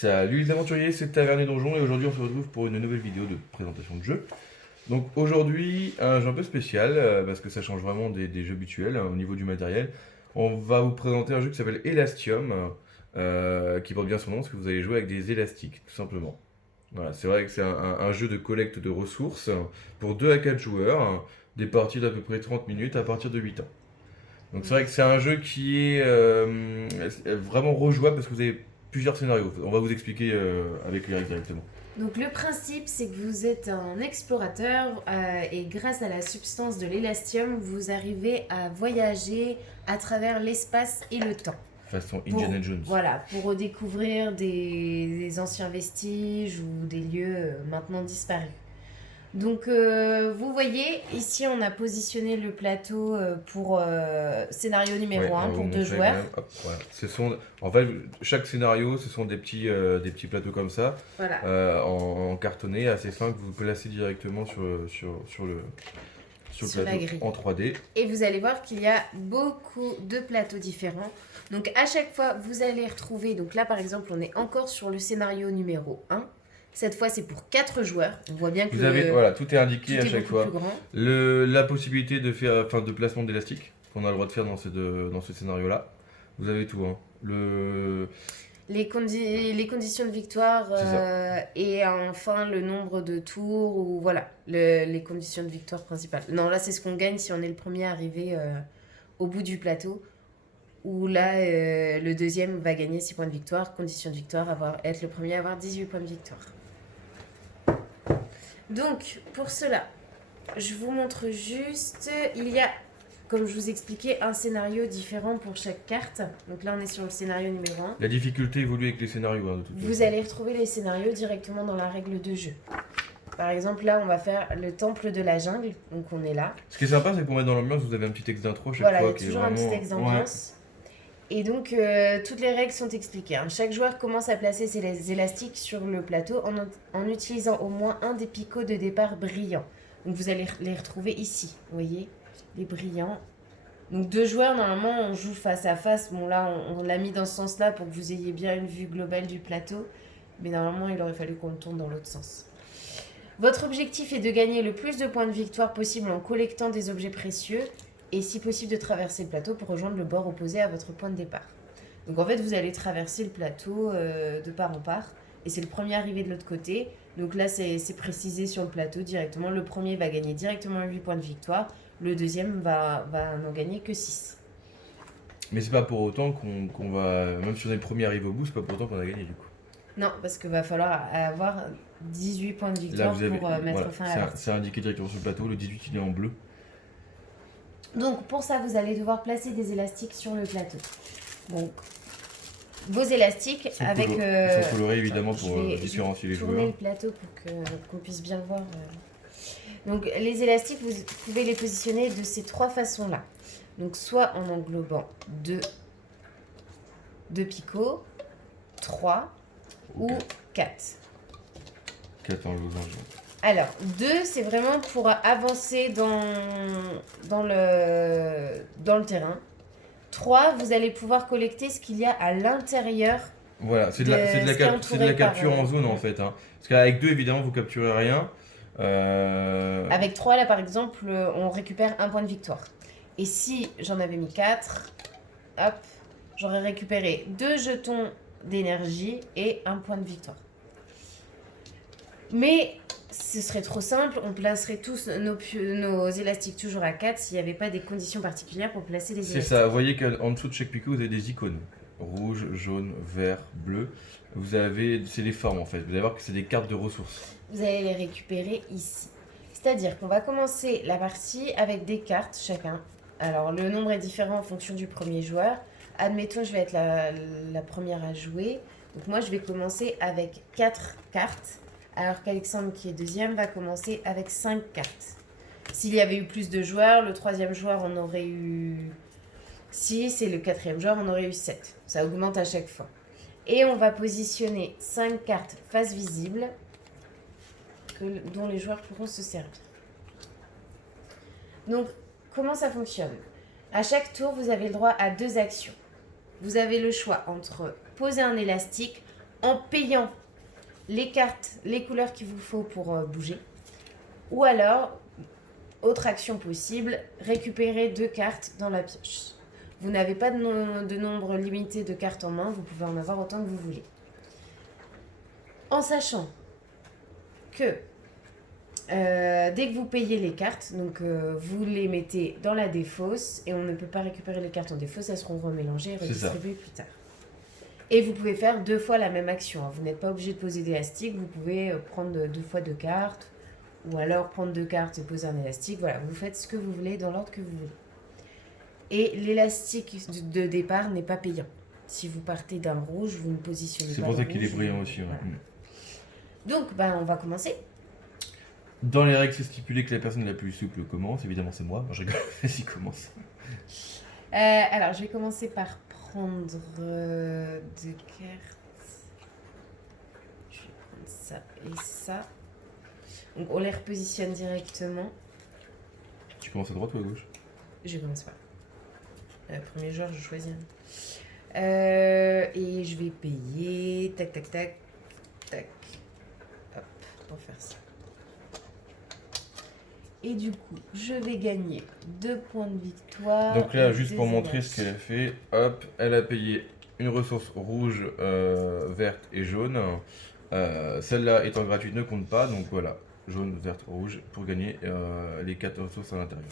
Salut les aventuriers, c'est Taverne et Donjon et aujourd'hui on se retrouve pour une nouvelle vidéo de présentation de jeu. Donc aujourd'hui un jeu un peu spécial parce que ça change vraiment des jeux habituels au niveau du matériel. On va vous présenter un jeu qui s'appelle Elastium, qui porte bien son nom parce que vous allez jouer avec des élastiques tout simplement. Voilà, c'est vrai que c'est un jeu de collecte de ressources pour 2 à 4 joueurs, des parties d'à peu près 30 minutes à partir de 8 ans. Donc c'est vrai que c'est un jeu qui est vraiment rejouable parce que vous avez plusieurs scénarios. On va vous expliquer avec Lyric directement. Donc le principe, c'est que vous êtes un explorateur et grâce à la substance de l'élastium, vous arrivez à voyager à travers l'espace et le temps. Façon Pour, Indiana Jones. voilà, pour redécouvrir des anciens vestiges ou des lieux maintenant disparus. Donc vous voyez, ici on a positionné le plateau pour scénario numéro Ouais, on 1 va vous pour 2 montrer quand joueurs. même. Hop, voilà. En fait, chaque scénario, ce sont des petits plateaux comme ça, Voilà. en cartonné, assez fin, que vous placez directement sur le Sur la plateau grille. en 3D. Et vous allez voir qu'il y a beaucoup de plateaux différents. Donc à chaque fois, vous allez retrouver, donc là par exemple, on est encore sur le scénario numéro 1. Cette fois, c'est pour 4 joueurs. On voit bien que Vous avez, voilà, tout est tout indiqué à est chaque beaucoup fois. plus grand. La possibilité de faire, enfin, de placement d'élastique, qu'on a le droit de faire dans ce scénario-là. Vous avez tout, hein. Les conditions de victoire C'est ça. et enfin le nombre de tours ou voilà, les conditions de victoire principales. Non, là c'est ce qu'on gagne si on est le premier arrivé au bout du plateau. Où là, le deuxième va gagner 6 points de victoire. Condition de victoire, être le premier à avoir 18 points de victoire. Donc, pour cela, je vous montre juste, il y a, comme je vous expliquais, un scénario différent pour chaque carte. Donc là, on est sur le scénario numéro 1. La difficulté évolue avec les scénarios, hein, de toute Vous façon. allez retrouver les scénarios directement dans la règle de jeu. Par exemple, là, on va faire le temple de la jungle. Donc, on est là. Ce qui est sympa, c'est que pour mettre dans l'ambiance, vous avez un petit texte d'intro chaque Voilà, il y fois a qui est toujours un vraiment. petit texte Ouais. d'ambiance. Et donc, toutes les règles sont expliquées. Hein. Chaque joueur commence à placer ses élastiques sur le plateau en utilisant au moins un des picots de départ brillants. Donc, vous allez les retrouver ici, vous voyez, les brillants. Donc, 2 joueurs, normalement, on joue face à face. Bon, là, on l'a mis dans ce sens-là pour que vous ayez bien une vue globale du plateau. Mais normalement, il aurait fallu qu'on le tourne dans l'autre sens. Votre objectif est de gagner le plus de points de victoire possible en collectant des objets précieux et si possible de traverser le plateau pour rejoindre le bord opposé à votre point de départ. Donc en fait, vous allez traverser le plateau de part en part et c'est le premier arrivé de l'autre côté. Donc là, c'est précisé sur le plateau directement. Le premier va gagner directement 8 points de victoire, le deuxième va n'en gagner que 6. Mais c'est pas pour autant qu'on va. Même si on est le premier arrivé au bout, c'est pas pour autant qu'on a gagné du coup. Non, parce qu'il va falloir avoir 18 points de Là, victoire vous avez. pour mettre Voilà, fin à la partie. c'est indiqué directement sur le plateau. Le 18, il est en bleu. Donc pour ça, vous allez devoir placer des élastiques sur le plateau. Donc vos élastiques Ils sont avec... ils sont colorés évidemment je pour vais différencier les tourner joueurs. le plateau pour qu'on puisse bien voir. Donc les élastiques, vous pouvez les positionner de ces 3 façons-là. Donc soit en englobant 2 picots, 3 ou 4. 4 en losange. Alors, 2, c'est vraiment pour avancer dans le terrain. 3, vous allez pouvoir collecter ce qu'il y a à l'intérieur. Voilà, c'est de la capture en zone en fait. Hein. Parce qu'avec 2, évidemment, vous capturez rien. Avec 3, là, par exemple, on récupère 1 point de victoire. Et si j'en avais mis 4, hop, j'aurais récupéré 2 jetons d'énergie et 1 point de victoire. Mais ce serait trop simple, on placerait tous nos élastiques toujours à 4 s'il n'y avait pas des conditions particulières pour placer les C'est élastiques. ça, vous voyez qu'en dessous de chaque picot, vous avez des icônes. Rouge, jaune, vert, bleu. C'est les formes en fait. Vous allez voir que c'est des cartes de ressources. Vous allez les récupérer ici. C'est-à-dire qu'on va commencer la partie avec des cartes chacun. Alors le nombre est différent en fonction du premier joueur. Admettons, je vais être la première à jouer. Donc moi, je vais commencer avec 4 cartes. Alors qu'Alexandre, qui est deuxième, va commencer avec 5 cartes. S'il y avait eu plus de joueurs, le troisième joueur en aurait eu 6 et le quatrième joueur en aurait eu 7. Ça augmente à chaque fois. Et on va positionner 5 cartes face visible dont les joueurs pourront se servir. Donc, comment ça fonctionne ? À chaque tour, vous avez le droit à 2 actions. Vous avez le choix entre poser un élastique en payant les cartes, les couleurs qu'il vous faut pour bouger. Ou alors, autre action possible, récupérer 2 cartes dans la pioche. Vous n'avez pas de nombre limité de cartes en main, vous pouvez en avoir autant que vous voulez. En sachant que dès que vous payez les cartes, donc vous les mettez dans la défausse et on ne peut pas récupérer les cartes en défausse, elles seront remélangées et redistribuées plus tard. Et vous pouvez faire 2 fois la même action. Vous n'êtes pas obligé de poser d'élastique, vous pouvez prendre 2 fois 2 cartes ou alors prendre 2 cartes et poser un élastique. Voilà, vous faites ce que vous voulez dans l'ordre que vous voulez. Et l'élastique de départ n'est pas payant. Si vous partez d'un rouge, vous ne positionnez pas. C'est pour ça qu'il est brillant aussi. Ouais. Voilà. Donc, on va commencer. Dans les règles, c'est stipulé que la personne la plus souple commence. Évidemment, c'est moi. Je rigole, vas-y, commence. Alors, je vais commencer par prendre 2 cartes. Je vais prendre ça et ça. Donc, on les repositionne directement. Tu commences à droite ou à gauche? Je commence pas. Premier joueur, je choisis un. Et je vais payer. Tac, tac, tac. Tac. Hop, pour faire ça. Et du coup, je vais gagner 2 points de victoire. Donc là, juste pour montrer ce qu'elle a fait, hop, elle a payé une ressource rouge, verte et jaune. Celle-là étant gratuite ne compte pas, donc voilà, jaune, verte, rouge, pour gagner les 4 ressources à l'intérieur.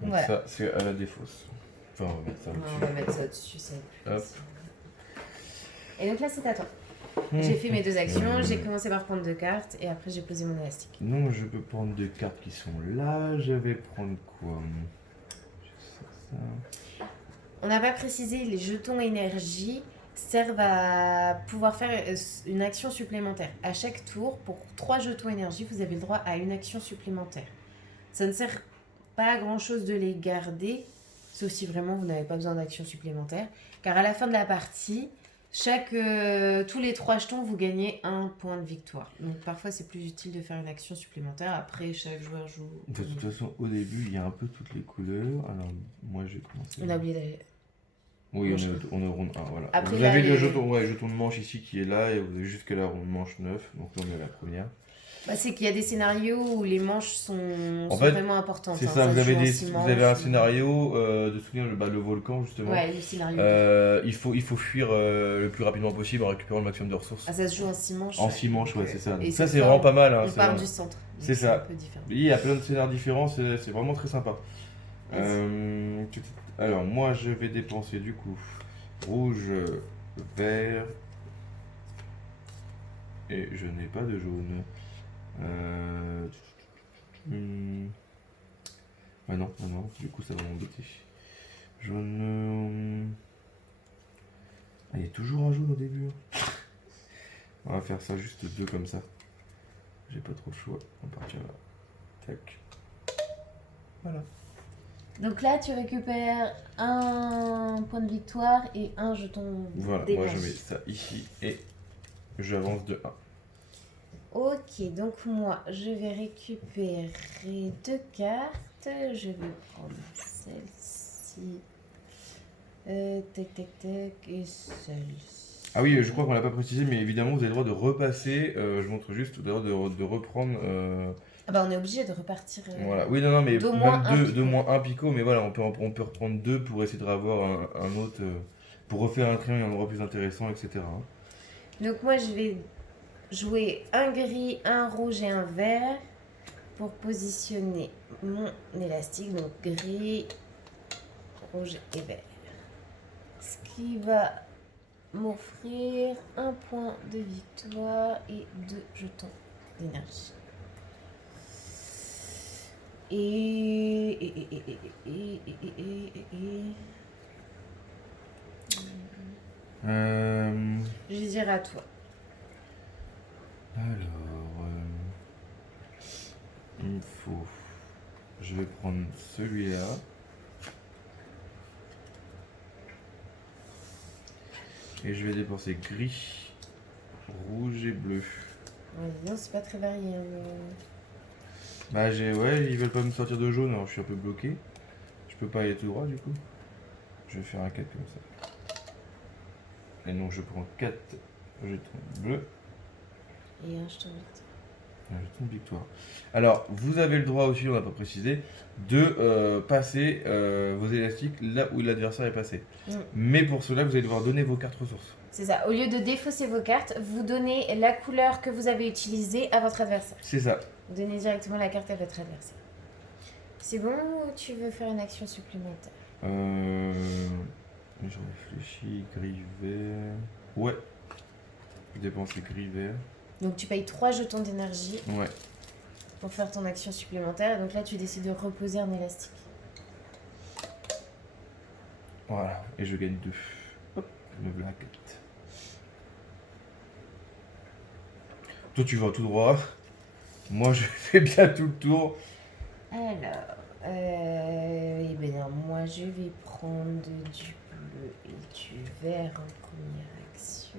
Donc voilà. Ça, c'est à la défausse. Enfin, on va mettre ça au-dessus. On va mettre ça au-dessus, ça va être plus facile. Et donc là, c'est à toi. J'ai J'ai fait mes 2 actions, j'ai commencé par prendre 2 cartes et après j'ai posé mon élastique. Non, je peux prendre 2 cartes qui sont là. Je vais prendre quoi? Ça. On n'a pas précisé, les jetons énergie servent à pouvoir faire une action supplémentaire. À chaque tour, pour 3 jetons énergie, vous avez le droit à une action supplémentaire. Ça ne sert pas à grand chose de les garder, sauf si vraiment vous n'avez pas besoin d'action supplémentaire. Car à la fin de la partie, tous les 3 jetons, vous gagnez 1 point de victoire. Donc parfois c'est plus utile de faire une action supplémentaire. Après, chaque joueur joue. De toute façon, au début, il y a un peu toutes les couleurs. Alors, moi, j'ai commencé. On a oublié d'aller. Oui, on est au round 1, voilà. Après, vous avez le jeton de manche ici qui est là et vous avez jusqu'à la ronde manche 9. Donc là, on est à la première. C'est qu'il y a des scénarios où les manches sont vraiment importantes. C'est ça, vous avez un scénario de souvenir le volcan justement. Ouais, le scénario. Il faut fuir le plus rapidement possible en récupérant le maximum de ressources. Ah, ça se joue en 6 manches. En 6 manches, ouais, c'est ça. Et ça, c'est vraiment pas mal. Hein, on part du centre. C'est ça. Un peu différent. Il y a plein de scénarios différents, c'est vraiment très sympa. Alors, moi, je vais dépenser du coup rouge, vert et je n'ai pas de jaune. Ah non, du coup ça va m'embêter. Jaune. Ah, il y a toujours un jaune au début. On va faire ça juste 2 comme ça. J'ai pas trop le choix. On va partir là. Tac. Voilà. Donc là, tu récupères 1 point de victoire et 1 jeton. Voilà, moi je mets ça ici et j'avance de 1. Ok, donc moi je vais récupérer 2 cartes. Je vais prendre celle-ci. Tac, tac, tac. Et celle-ci. Ah oui, je crois qu'on l'a pas précisé, mais évidemment vous avez le droit de repasser. Je montre juste, vous avez le droit de reprendre. On est obligé de repartir. Voilà, oui, non, mais d'au moins un picot, mais voilà, on peut reprendre 2 pour essayer de revoir un autre, pour refaire un crayon et un endroit plus intéressant, etc. Donc moi je vais jouer un gris, un rouge et un vert pour positionner mon élastique, donc gris, rouge et vert. Ce qui va m'offrir 1 point de victoire et 2 jetons d'énergie. Je dirais à toi. Alors, il me faut. Je vais prendre celui-là. Et je vais dépenser gris, rouge et bleu. Ouais, non, c'est pas très varié. Hein, mais... Bah, ils veulent pas me sortir de jaune, alors je suis un peu bloqué. Je peux pas aller tout droit du coup. Je vais faire un 4 comme ça. Et non, je prends 4 jeton bleu. Et un jeton victoire. Un jeton de victoire. Alors, vous avez le droit aussi, on n'a pas précisé, de passer vos élastiques là où l'adversaire est passé. Mais pour cela, vous allez devoir donner vos cartes ressources. C'est ça. Au lieu de défausser vos cartes, vous donnez la couleur que vous avez utilisée à votre adversaire. C'est ça. Vous donnez directement la carte à votre adversaire. C'est bon ou tu veux faire une action supplémentaire? Je réfléchis, gris vert. Ouais. Je dépense gris vert. Donc tu payes 3 jetons d'énergie Ouais. pour faire ton action supplémentaire. Et donc là, tu décides de reposer un élastique. Voilà. Et je gagne 2. Hop, me voilà 4. Toi, tu vas tout droit. Moi, je fais bien tout le tour. Alors, eh bien, moi, je vais prendre du bleu et du vert en première action.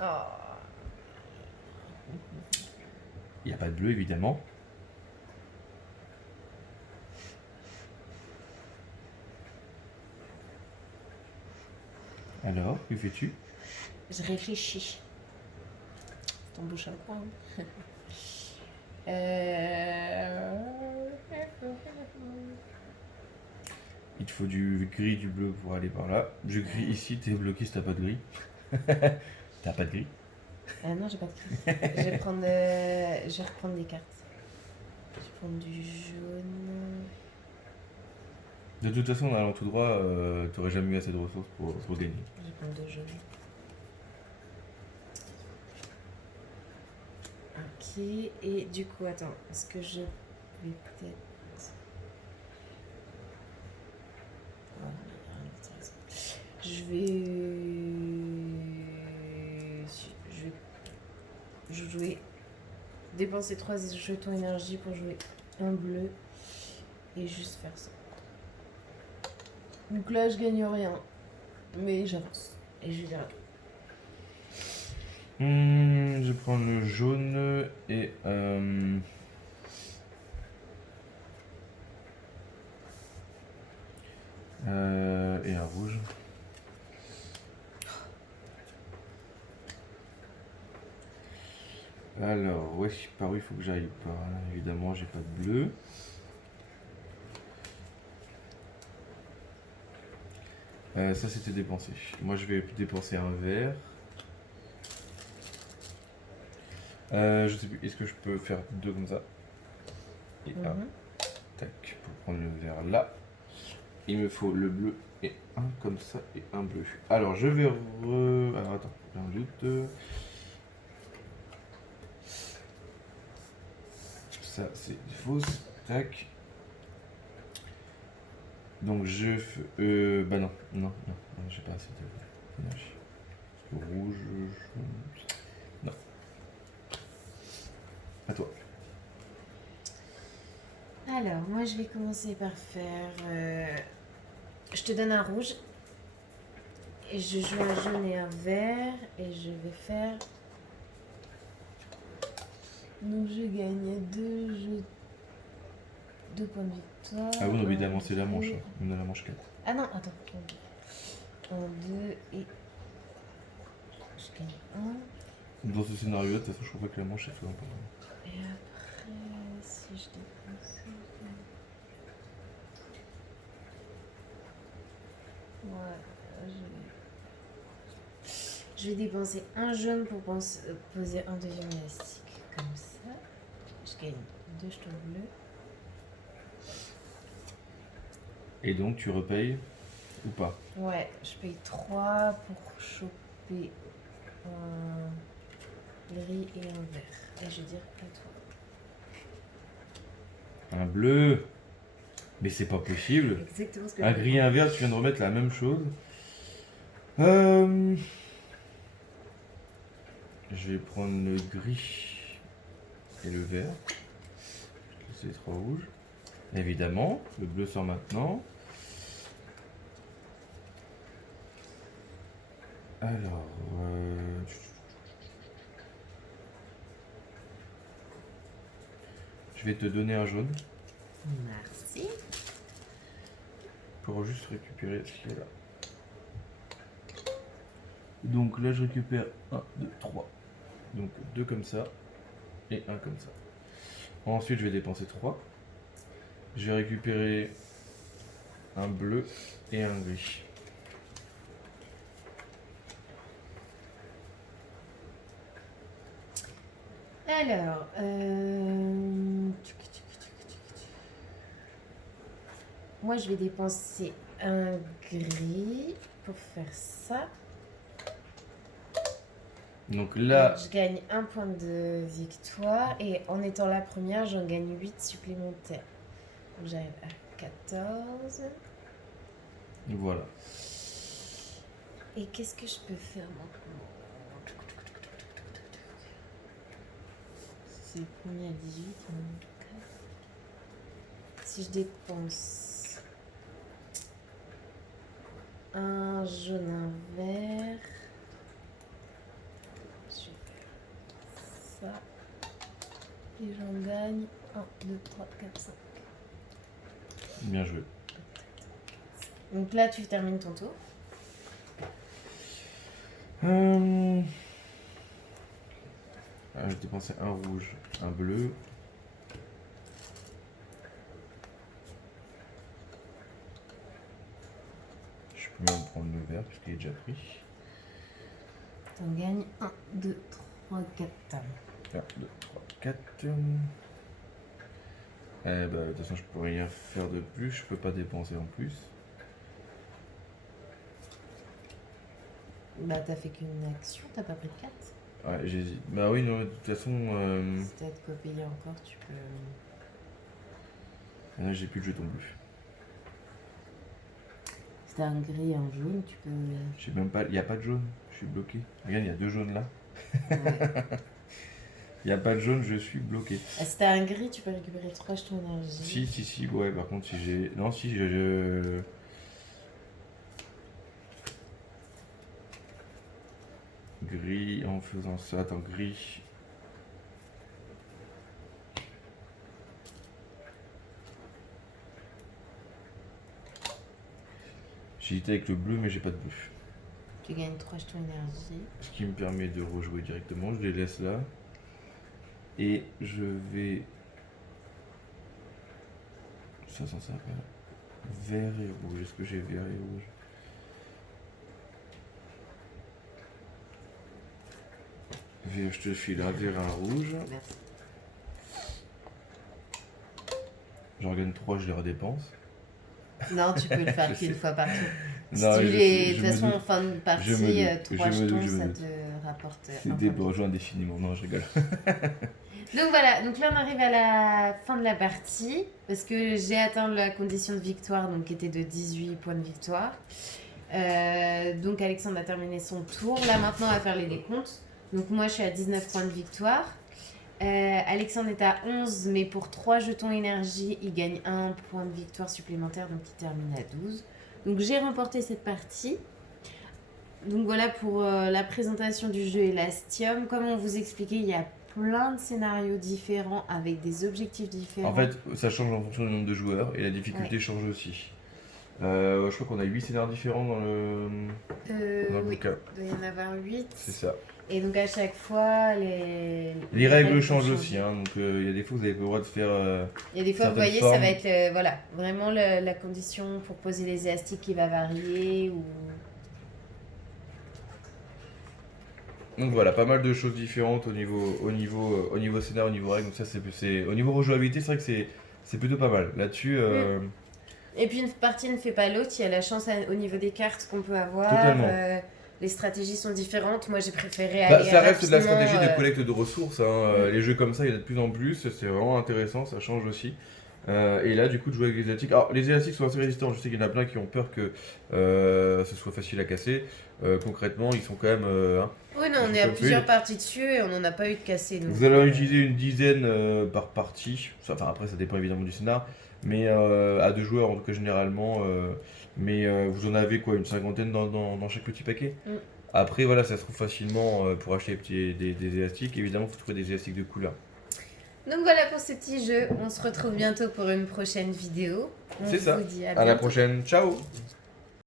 Oh. Il n'y a pas de bleu, évidemment. Alors, que fais-tu? Je réfléchis. Ton bouche à quoi hein. Il te faut du gris, du bleu pour aller par là. Je gris ici, t'es bloqué si t'as pas de gris. T'as pas de gris? Non, j'ai pas de gris. Je vais reprendre des cartes. Je vais prendre du jaune. De toute façon, en allant tout droit, t'aurais jamais eu assez de ressources pour gagner. Je vais prendre 2 jaunes. Ok, et du coup, attends, est-ce que je vais peut-être... Je vais jouer, dépenser 3 jetons énergie pour jouer un bleu et juste faire ça. Donc là, je gagne rien, mais j'avance et je dirai. Je prends le jaune et un rouge. Alors, ouais, par où il faut que j'aille? Par là, évidemment, j'ai pas de bleu. Ça, c'était dépensé. Moi, je vais dépenser un vert. Je sais plus, est-ce que je peux faire 2 comme ça? Et un. Tac, pour prendre le vert là. Il me faut le bleu et un comme ça et un bleu. Alors, je vais Alors, attends, j'ai un doute. Ça, c'est fausse. Tac. Donc, bah non, j'ai pas assez d'énergie. Rouge, jaune. Non. À toi. Alors, moi, je vais commencer par faire... Je te donne un rouge. Et je joue un jaune et un vert. Et je vais faire... Donc, je gagne 2 points de victoire. Ah oui, non, évidemment, c'est la manche. On a la manche 4. Ah non, attends. 1, 2 et... Je gagne 1. Dans ce scénario-là, de toute façon, je crois pas que la manche est soit importante. Et après, si je dépense... Ouais, je vais dépenser un jaune pour poser un deuxième élastique. Comme ça. Je gagne 2 jetons bleus. Et donc, tu repayes ou pas? Ouais, je paye 3 pour choper un gris et un vert. Et je vais dire à toi. Un bleu? Mais c'est pas possible. Exactement ce que Un je gris et un vert, tu viens de remettre la même chose. Je vais prendre le gris et le vert. Je vais laisser les 3 rouges. Évidemment, le bleu sort maintenant. Alors, je vais te donner un jaune Merci. pour juste récupérer ce qui est là. Donc là je récupère 1, 2, 3. Donc 2 comme ça et 1 comme ça. Ensuite je vais dépenser 3. Je vais récupérer un bleu et un gris. Alors, moi je vais dépenser un gris pour faire ça. Donc là, Donc, je gagne un point de victoire et en étant la première, j'en gagne 8 supplémentaires. Donc j'arrive à 14. voilà. Et qu'est-ce que je peux faire maintenant? C'est combien? 18 moins 4. Si je dépense un jaune, un vert, je vais faire ça. Et j'en gagne 1, 2, 3, 4, 5. Bien joué. Donc là, tu termines ton tour. Je dépensais un rouge, un bleu. Je peux même prendre le vert puisqu'il est déjà pris. T'en gagnes 1, 2, 3, 4. 1, 2, 3, 4. Eh bah, de toute façon, je peux rien faire de plus. Je peux pas dépenser en plus. Bah, t'as fait qu'une action, t'as pas pris de 4. Ouais, j'hésite. Bah oui, non, de toute façon. Si t'as de quoi payer encore, tu peux. Là, j'ai plus de jetons bleus. Si t'as un gris et un jaune, tu peux. J'ai même pas. Il y a pas de jaune. Je suis bloqué. Regarde, il y a 2 jaunes là. Ouais. Il y a pas de jaune, je suis bloqué. Ah, si t'as un gris, tu peux récupérer 3 jetons énergie. Si, ouais, par contre, si j'ai. Non, si, Gris en faisant ça. Attends, gris. J'ai hésité avec le bleu, mais j'ai pas de bleu. Tu gagnes 3 jetons énergie. Ce qui me permet de rejouer directement. Je les laisse là. Et je vais. Ça s'appelle vert et rouge. Est-ce que j'ai vert et rouge? Vert, je te file un vert, un rouge. Merci. J'en gagne 3, je les redépense. Non, tu peux le faire Je qu'une sais. fois par tour. Si Non, tu je les. sais, De je toute me façon, en doute. fin de partie, Je me doute, 3 je me doute, jetons, je me ça doute. te rapporte. C'est un des point de bourgeois indéfiniment. Non, je rigole. Donc voilà, donc là on arrive à la fin de la partie parce que j'ai atteint la condition de victoire donc qui était de 18 points de victoire. Donc Alexandre a terminé son tour. Là maintenant on va faire les décomptes. Donc moi je suis à 19 points de victoire. Alexandre est à 11 mais pour 3 jetons énergie il gagne 1 point de victoire supplémentaire donc il termine à 12. Donc j'ai remporté cette partie. Donc voilà pour la présentation du jeu Elastium. Comme on vous expliquait, il y a plein de scénarios différents avec des objectifs différents. En fait, ça change en fonction du nombre de joueurs et la difficulté change aussi. Je crois qu'on a 8 scénarios différents dans le oui, bouquin. il doit y en avoir 8. C'est ça. Et donc à chaque fois, les règles vont changent changer. aussi. Hein, donc il y a des fois, vous n'avez pas le droit de faire. Il y a des fois, vous certaines voyez, formes. ça va être voilà, vraiment la condition pour poser les élastiques qui va varier. Ou... Donc voilà, pas mal de choses différentes au niveau scénario, au niveau règles. Donc ça, c'est au niveau rejouabilité, c'est vrai que c'est plutôt pas mal. Là-dessus, Et puis une partie ne fait pas l'autre. Il y a la chance au niveau des cartes qu'on peut avoir. Totalement. Les stratégies sont différentes. Moi, j'ai préféré bah, aller ça reste de la rapidement, stratégie de collecte de ressources. Hein. Mm. Les jeux comme ça, il y en a de plus en plus. C'est vraiment intéressant, ça change aussi. Et là, du coup, de jouer avec les élastiques. Alors, les élastiques sont assez résistants. Je sais qu'il y en a plein qui ont peur que ce soit facile à casser. Concrètement, ils sont quand même. Oui, non, on Ils est sont à pas plusieurs fluides. parties dessus et on n'en a pas eu de cassé. Donc, Vous allez en utiliser une dizaine par partie. Enfin, après, ça dépend évidemment du scénar. Mais à 2 joueurs, en tout cas, généralement. Mais vous en avez quoi, une cinquantaine dans chaque petit paquet. Mm. Après, voilà, ça se trouve facilement pour acheter des élastiques. Évidemment, il faut trouver des élastiques de couleur. Donc voilà pour ce petit jeu. On se retrouve bientôt pour une prochaine vidéo. On C'est ça. vous dit à À la bientôt. prochaine. Ciao!